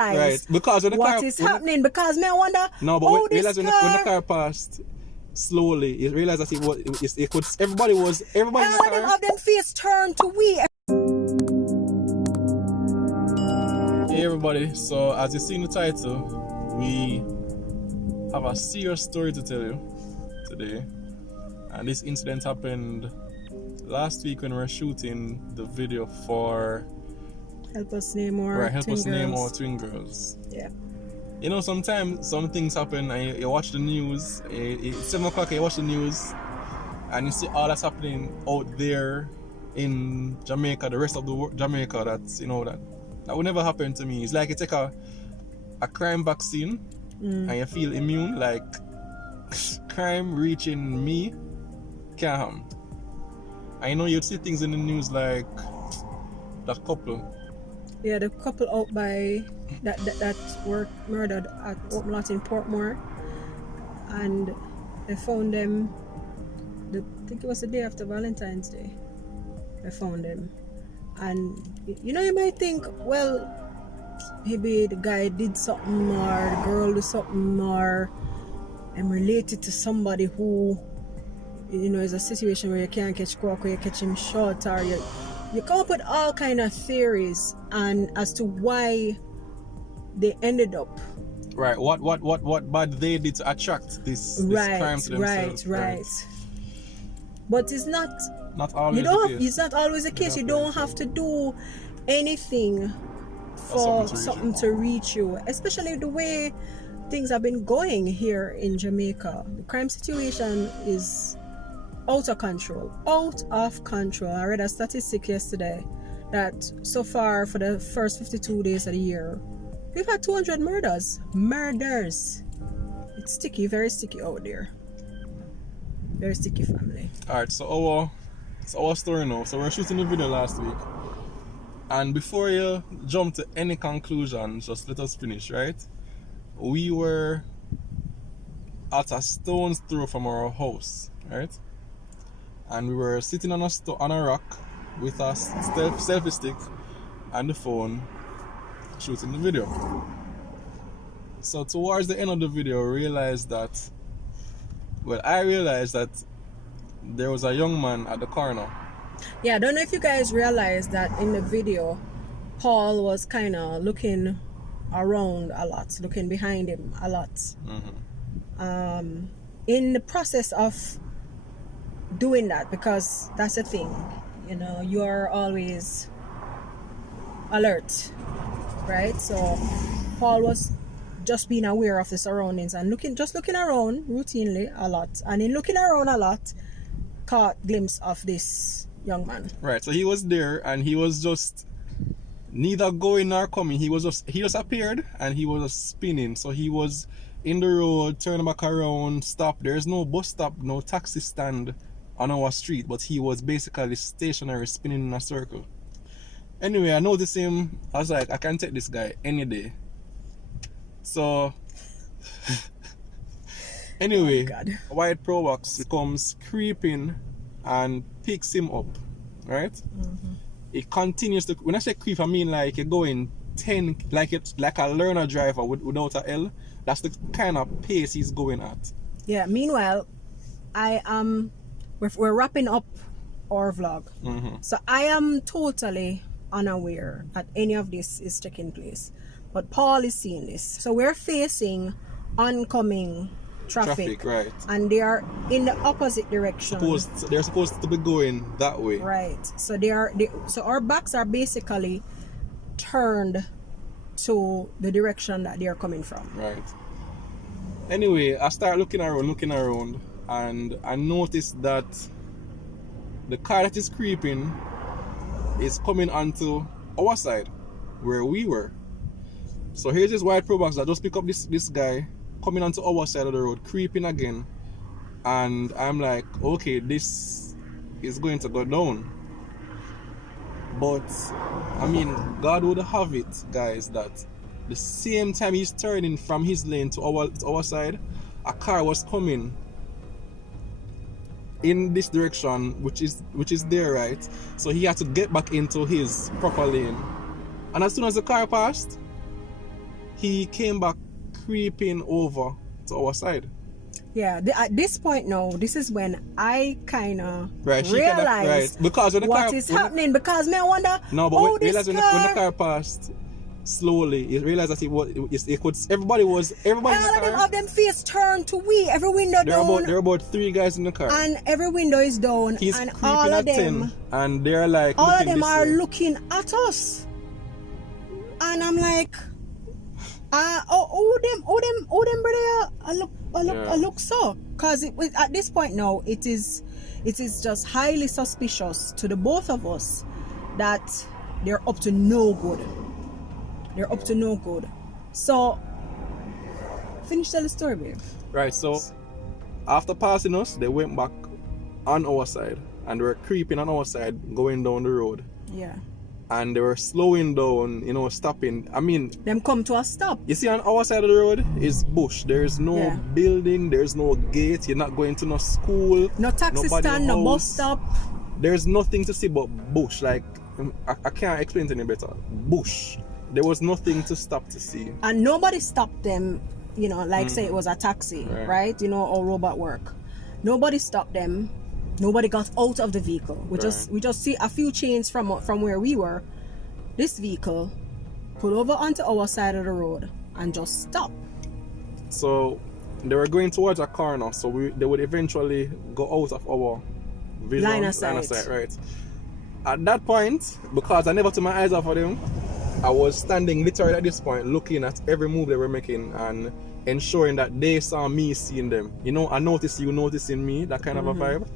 emphasize Right, because when the what car, is happening. Because me I wonder, no, but oh, realize this when the car passed slowly, you realize that it could, everybody in the all of them car. have them face turned to we. Hey everybody, so as you see in the title, we have a serious story to tell you today. And this incident happened last week when we were shooting the video for Help us name our name our twin girls. Yeah. You know, sometimes some things happen and you watch the news, it's 7 o'clock, you watch the news and you see all that's happening out there in Jamaica, the rest of the world, Jamaica, that's, you know, that would never happen to me. It's like you take a crime vaccine and you feel immune, like crime reaching me can't harm. I know you'd see things in the news like that couple. Yeah, the couple out by that were murdered at open lot in Portmore, and they found them. I think it was the day after Valentine's Day. They found them, and you know, you might think, well, maybe the guy did something or the girl did something, or I'm related to somebody who, you know, is a situation where you can't catch Croc or you catch him short, or you come up with all kind of theories and as to why they ended up. Right. What bad they did to attract this crime to themselves. Right. But it's not always the case. It's not always the case. You don't have to do anything for something to reach you, especially the way things have been going here in Jamaica. The crime situation is out of control. I read a statistic yesterday that so far for the first 52 days of the year, we've had 200 murders. It's sticky, very sticky out there. Very sticky, family. Alright, so our story now. So we're shooting the video last week. And before you jump to any conclusion, just let us finish, right? We were at a stone's throw from our house, right? And we were sitting on a rock with a selfie stick and the phone shooting the video. So towards the end of the video, I realized that there was a young man at the corner. Yeah, I don't know if you guys realized that in the video, Paul was kind of looking around a lot, looking behind him a lot. In the process of doing that, because that's the thing, you know, you are always alert, right? So Paul was just being aware of the surroundings and looking around routinely a lot, and in looking around a lot caught glimpse of this young man. Right, so he was there and he was just neither going nor coming. He just appeared and he was just spinning. So he was in the road, turning back around, stop. There's no bus stop, no taxi stand on our street, but he was basically stationary, spinning in a circle. Anyway, I noticed him. I was like, I can take this guy any day. So anyway, White Pro Box comes creeping and picks him up, right? It continues to, when I say creep, I mean like you're going 10, like it's like a learner driver without a L. That's the kind of pace he's going at. Yeah, meanwhile, we're wrapping up our vlog. So I am totally unaware that any of this is taking place. But Paul is seeing this. So we're facing oncoming traffic, right? And they are in the opposite direction. They're supposed to be going that way, right? So so our backs are basically turned to the direction that they are coming from. Right. Anyway, I start looking around, and I noticed that the car that is creeping is coming onto our side, where we were. So here's this White Pro Box that just pick up this guy coming onto our side of the road, creeping again, and I'm like, okay, this is going to go down. But I mean, God would have it, guys, that the same time he's turning from his lane to our side, a car was coming in this direction, which is there, right? So he had to get back into his proper lane, and as soon as the car passed, he came back creeping over to our side. Yeah, at this point now, this is when I kind of Right, she kinda, realized right. Because when the what car, is happening. Because me I wonder, no, but oh, when, this when car, the car passed slowly, you realized that it could, everybody in all the of them car. have them face turned to we. Every window down. There are about 3 guys in the car. And every window is down. He's and creeping all of at them, 10, and they're like all of looking them this are way. looking at us. And I'm like, oh them brother, I look so. Cause at this point now, it is just highly suspicious to the both of us that they're up to no good. They're up to no good. So finish telling the story, babe. Right, so after passing us, they went back on our side, and they were creeping on our side, going down the road. Yeah. And they were slowing down, stopping. I mean, them come to a stop. You see, on our side of the road is bush. There's no building, there's no gate. You're not going to no school, no taxi stand, no bus stop. There's nothing to see but bush. Like, I can't explain it any better. Bush. There was nothing to stop to see. And nobody stopped them, say it was a taxi, right? Or robot work. Nobody stopped them. Nobody got out of the vehicle. We just see a few chains from where we were. This vehicle pulled over onto our side of the road and just stopped. So they were going towards a corner, so they would eventually go out of our vision, line of sight, right? At that point, because I never took my eyes off of them, I was standing literally at this point, looking at every move they were making and ensuring that they saw me seeing them. I noticed you noticing me, that kind of a vibe.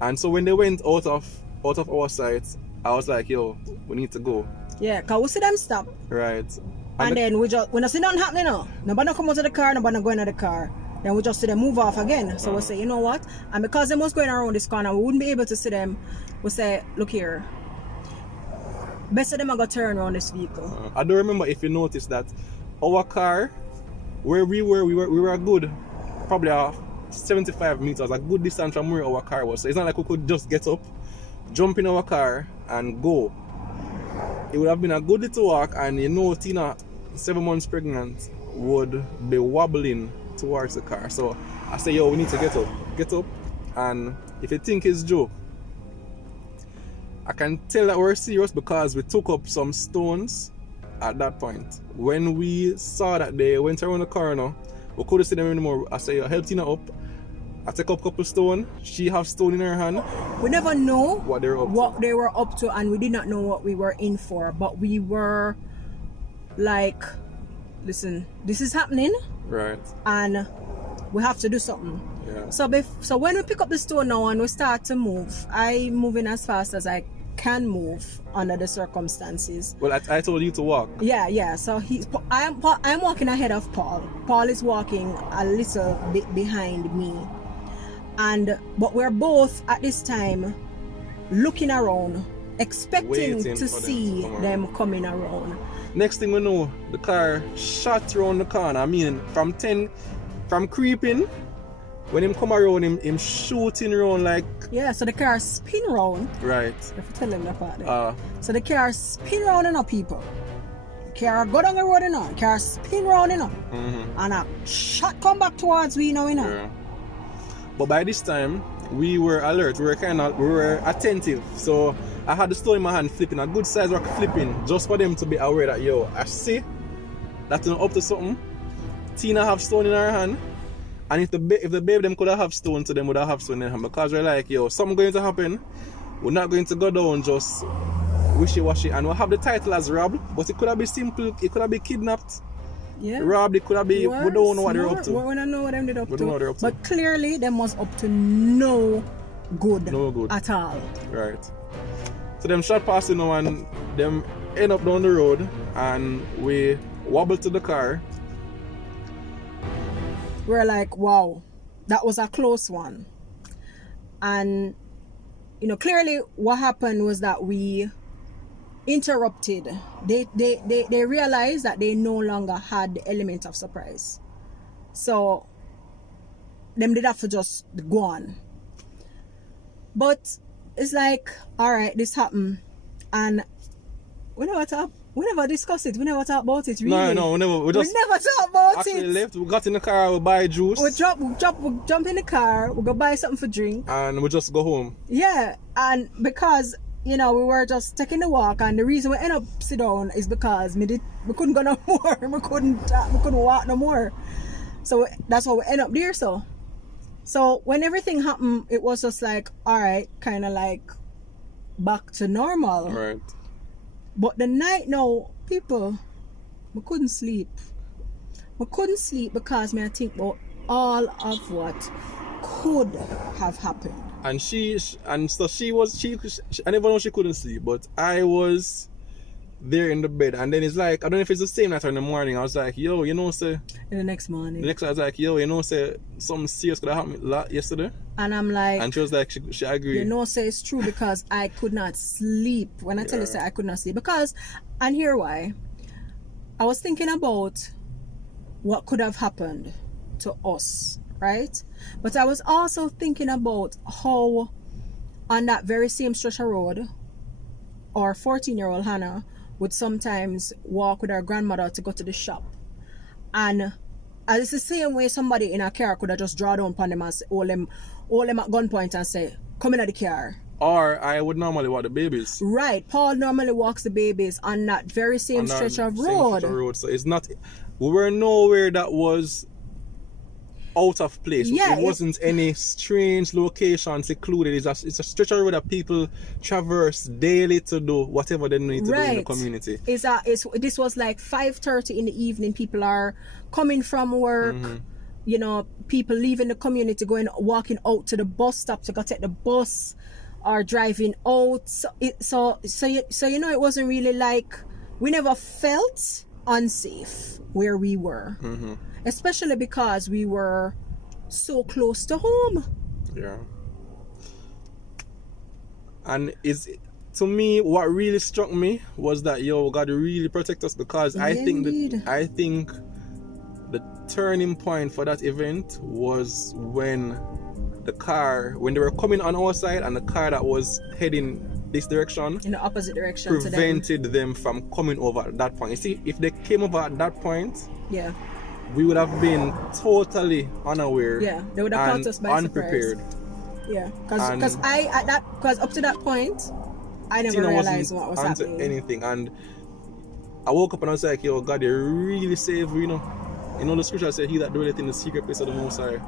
And so when they went out of our sight, I was like, yo, we need to go. Yeah, because we see them stop. Right. And then we don't see nothing happening now. Nobody come out of the car, nobody go into the car. Then we just see them move off again. So we say, you know what? And because them was going around this corner, we wouldn't be able to see them. We say, look here. Best of them are going to turn around this vehicle. I don't remember if you noticed that our car, where we were a good, probably 75 meters, a good distance from where our car was. So it's not like we could just get up, jump in our car and go. It would have been a good little walk, and Tina, 7 months pregnant, would be wobbling towards the car. So I say, yo, we need to get up, and if you think it's joke, I can tell that we're serious because we took up some stones at that point. When we saw that they went around the corner, we couldn't see them anymore. I say, yo, help Tina up. I take up a couple stone. She have stone in her hand. We never know what they were up to, and we did not know what we were in for. But we were like, listen, this is happening, right? And we have to do something. Yeah. So when we pick up the stone now and we start to move, I'm moving as fast as I can move under the circumstances. Well, I told you to walk. Yeah. So I'm walking ahead of Paul. Paul is walking a little bit behind me. But we're both at this time looking around, expecting to see them coming around. Next thing we know, the car shot around the corner. I mean, from creeping, when him come around, him shooting around like... Yeah, so the car spin round. Right. If you tell them that part there. So the car spin round enough, people. The car go down the road enough. The car spin round enough. And a shot come back towards we now, Yeah. But by this time, we were alert. We were attentive. So I had the stone in my hand flipping, a good size rock flipping, just for them to be aware that, yo, I see that you're up to something. Tina have stone in her hand. And if the babe them could have stone to them, would have stone in their hand. Because we're like, yo, something going to happen. We're not going to go down just wishy-washy. And we'll have the title as robbed, but it could have been simple. It could have been kidnapped. Yeah. Robbed, it could have been, we don't know what they're up to. We don't know what them did up We don't know what they're up to. But clearly, them was up to no good at all. Right. So them shot past and them end up down the road, and we wobble to the car. We're like, wow, that was a close one. And clearly what happened was that we interrupted. They realized that they no longer had the element of surprise. So them did have to just go on. But it's like, all right, this happened, and we know what's up. We never discuss it. We never talk about it, really. No, we just never talk about actually it. left. We got in the car, we buy juice. We jump in the car, we go buy something for drink. And we just go home. Yeah, and because, you know, we were just taking the walk, and the reason we end up sit down is because we couldn't go no more. we couldn't walk no more. So that's why we end up there. So when everything happened, it was just like, all right, kind of like back to normal. Right. But the night now, people, we couldn't sleep. We couldn't sleep because I think about all of what could have happened. And she I never know she couldn't sleep, but I was there in the bed, and then it's like, I don't know if it's the same night or in the morning, I was like, yo, you know, say, In the next morning. the next I was like, yo, you know, say, something serious could have happened yesterday. And I'm like, And she was like, she agreed. you know, say it's true, because I could not sleep. When I tell you, say I could not sleep, because, and here why, I was thinking about what could have happened to us, right? But I was also thinking about how on that very same stretch of road, our 14-year-old Hannah would sometimes walk with her grandmother to go to the shop. And it's the same way somebody in a car could have just draw down upon them and say, hold them at gunpoint and say, come in the car. Or I would normally walk the babies. Right. Paul normally walks the babies on that very same stretch of road. So it's not, we were nowhere that was out of place. Yeah, it wasn't any strange location secluded. It's a stretch of road that people traverse daily to do whatever they need to do in the community. This was like 5:30 in the evening. People are coming from work. You know, people leaving the community, walking out to the bus stop to go take the bus, or driving out. So you know, it wasn't really like, we never felt unsafe where we were. Especially because we were so close to home. Yeah. And to me, what really struck me was that, yo, God really protect us, because I think the turning point for that event was when they were coming on our side, and the car that was heading this direction, in the opposite direction, prevented them from coming over at that point. You see, if they came over at that point, yeah, we would have been totally unaware. Yeah, they would have caught us by unprepared. surprise. Yeah, because up to that point, I never realized what was happening. Anything, and I woke up and I was like, yo, God, you really saved me, you know. You know, the scripture said, he that dwelleth in the secret place of the Most High,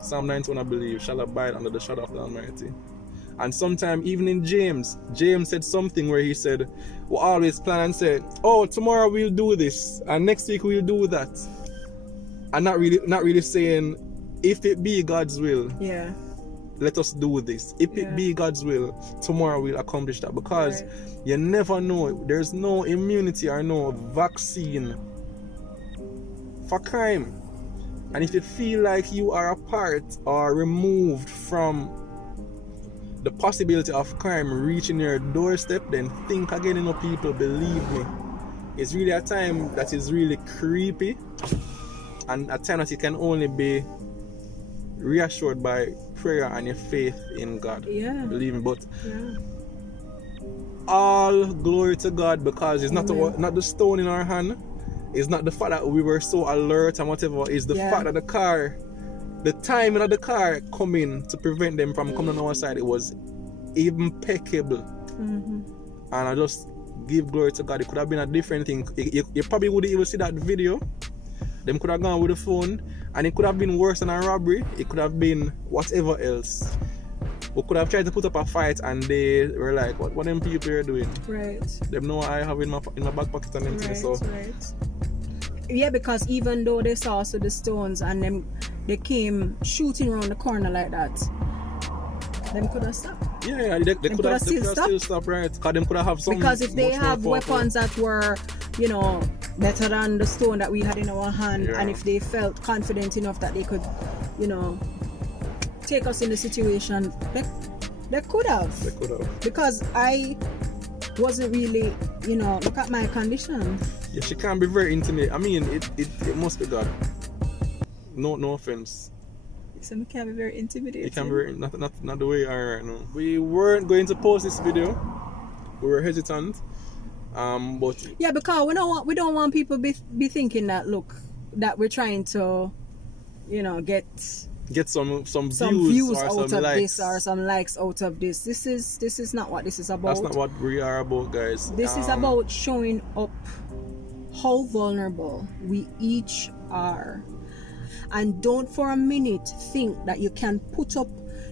Psalm 91, I believe, shall abide under the shadow of the Almighty. And sometime, even in James said something where he said, we always plan and say, oh, tomorrow we'll do this, and next week we'll do that. And not really saying, if it be God's will, let us do this. If it be God's will, tomorrow we'll accomplish that. Because you never know. There's no immunity or no vaccine for crime. And if you feel like you are apart or removed from the possibility of crime reaching your doorstep, then think again, you know, people, believe me. It's really a time that is really creepy, and a time that you can only be reassured by prayer and your faith in God. Yeah. Believe me. But all glory to God, because it's not the stone in our hand. It's not the fact that we were so alert and whatever. It's the fact that the timing of the car coming to prevent them from coming on our side, it was impeccable. And I just give glory to God. It could have been a different thing. You probably wouldn't even see that video. Them could have gone with the phone, and it could have been worse than a robbery. It could have been whatever else. We could have tried to put up a fight, and they were like, what them people are doing? Right. Them know I have in my back pocket and them things. So. Right. Yeah, because even though they saw us with the stones and them, they came shooting around the corner like that, them could have stopped. Yeah, they could have still stopped, right? Because them could have something. Because if they have weapons that were, you know, better than the stone that we had in our hand, and if they felt confident enough that they could, you know, take us in the situation, they could have. They could have. Because I wasn't really, you know, look at my condition. Yeah, she can't be very intimate. I mean, it must be God. No offense. So we can't be very intimidating. It can be very, not the way you are right now. We weren't going to post this video. We were hesitant. But Yeah, because we don't want people be thinking that, look, that we're trying to, get get some some views views or out some of likes. this or some likes out of this. This is not what this is about. That's not what we are about, guys. This is about showing up how vulnerable we each are. And don't for a minute think that you can put up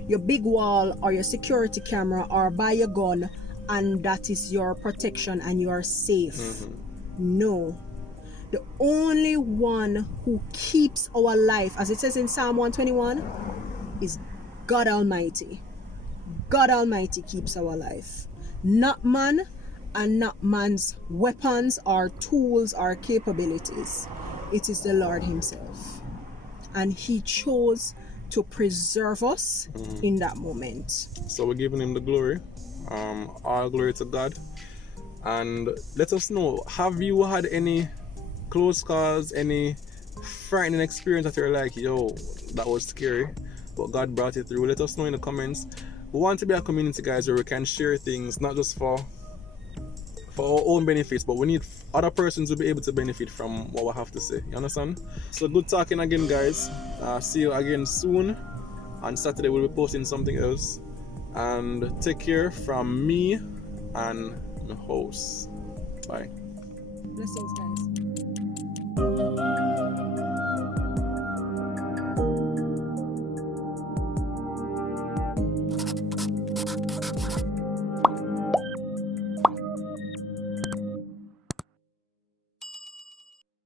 your big wall or your security camera or buy a gun and that is your protection and you are safe. No. The only one who keeps our life, as it says in Psalm 121, is God Almighty. God Almighty keeps our life. Not man, and not man's weapons or tools or capabilities. It is the Lord Himself. And He chose to preserve us in that moment. So we're giving Him the glory. All glory to God. And let us know, have you had any close calls, any frightening experience that you're like, yo, that was scary, but God brought it through? Let us know in the comments. We want to be a community, guys, where we can share things, not just for our own benefits, but we need other persons to be able to benefit from what we have to say. You understand? So good talking again, guys. See you again soon. On Saturday we'll be posting something else. And take care from me and the host. Bye. Blessings, guys.